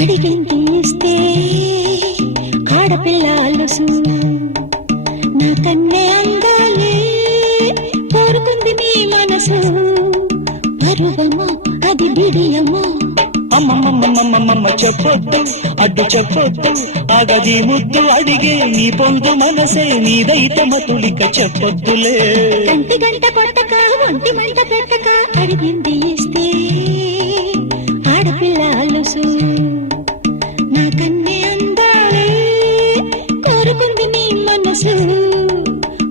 అడిగింది ఇస్తే ఆడపిల్లలుసు నా కన్నే అందాలే కోరుకుంది నీ మనసు పరువమా అది బిడియమా అమ్మమ్మమ్మమ్మమ్మమ్మ చెప్పొద్దు అడ్డు చెప్పొద్దు ఆగది ముద్దు అడిగే నీ పొందు మనసే నీదైతే మతులిక చెప్పొద్దులే కంటి గంట కొట్టక ఒంటి మంట పెట్టక అడిగింది ఇస్తే ఆడపిల్లలుసు నా కన్నే అందాలే కోరుకుంది నీ మనసు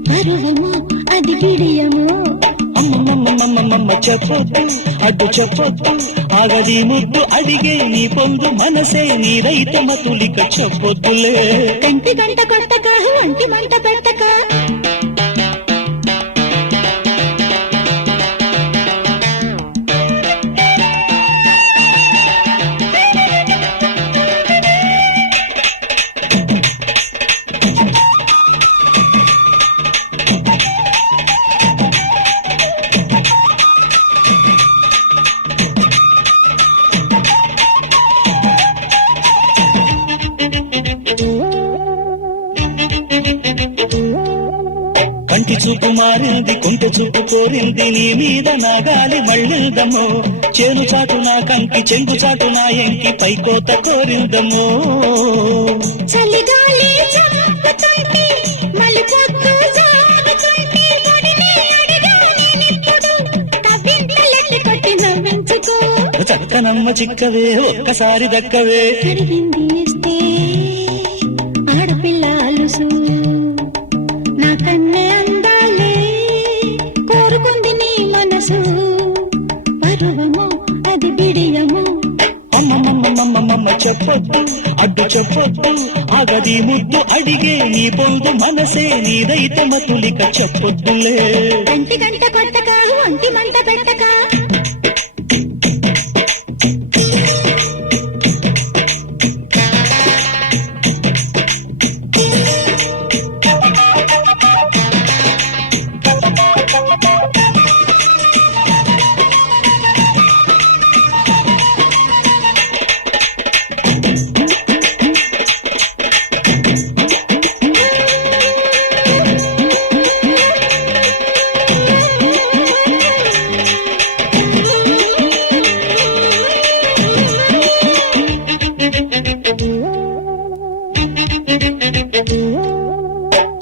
పరువమా అది బిడియమా అమ్మమ్మమ్మమ్మమ్మ చెప్పొద్దు అడ్డు చెప్పొద్దు ఆగది ముద్దు అడిగే నీ పొందు మనసే నీదైతే మతులిక చెప్పొద్దులే కంటి గంట కొట్టక ఒంటి మంట పెట్టక కంటి చూపు మారింది కొంట చూపు కోరింది నీ మీద నా గాలి మళ్ళిందమ్మో చేను చాటు నా కంకి చెంగు చాటు నా ఎంకి పైకోత కోరిందమ్మో చలిగాలి చంపుతుంటే మలిపొద్దు జారుతుంటే ఒడిని అడిగా నేనిప్పుడు కవింతలెట్టి కొట్టి నవ్వించుకో చక్కనమ్మ చిక్కవే ఒక్కసారి దక్కవే అడిగింది ఇస్తే ఆడపిల్లలుసు నా కన్నే అందాలే కోరుకుంది నీ మనసు పరువమో అది బిడియమో అమ్మమ్మమ్మమ్మమ్మ చెప్పొద్దు అడ్డు చెప్పొద్దు ఆగది ముద్దు అడిగే నీ పొందు మనసే నీదైతే మతులిక చెప్పొద్దులే కంటి గంట కొట్టక ఒంటి మంట పెట్టక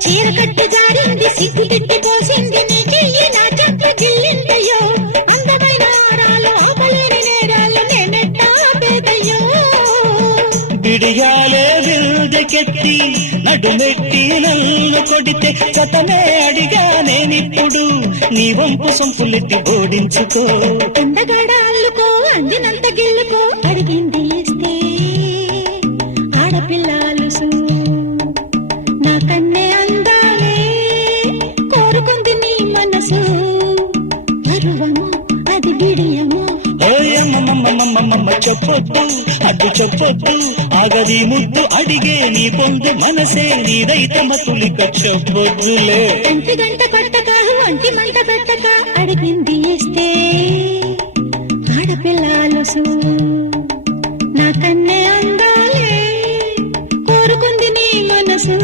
చీర కట్టు జారింది సిగ్గు తిట్టి పోసింది నీ చెయ్యి నా చెప్పు జిల్లిందయ్యో అందమైన ఆడాలు ఆపలేని నేరాలు నేనెట్టా పేదయ్యో బిడియాలే విరుదకెత్తి నడుమెట్టి నన్ను కొడితే చతనే అడిగా నేనిప్పుడు నీ వంపు సొంపులెత్తి ఓడించుకో అందగడ అల్లుకో అందినంత గిల్లుకో అడిగింది ఇస్తే ఆడపిల్లలుసు నా కన్నే అందాలే కోరుకుంది నీ మనసు పరువమా అది బిడియమా అమ్మమ్మమ్మమ్మమ్మ చెప్పొద్దు అడ్డు చెప్పొద్దు ఆగది ముద్దు అడిగే నీ పొందు మనసే నీదైతే మతులిక చెప్పొద్దులే కంటి గంట కొట్టక ఒంటి మంట పెట్టక అడిగింది ఇస్తే ఆడపిల్లలుసు నా కన్నే అందాలే కోరుకుంది నీ మనసు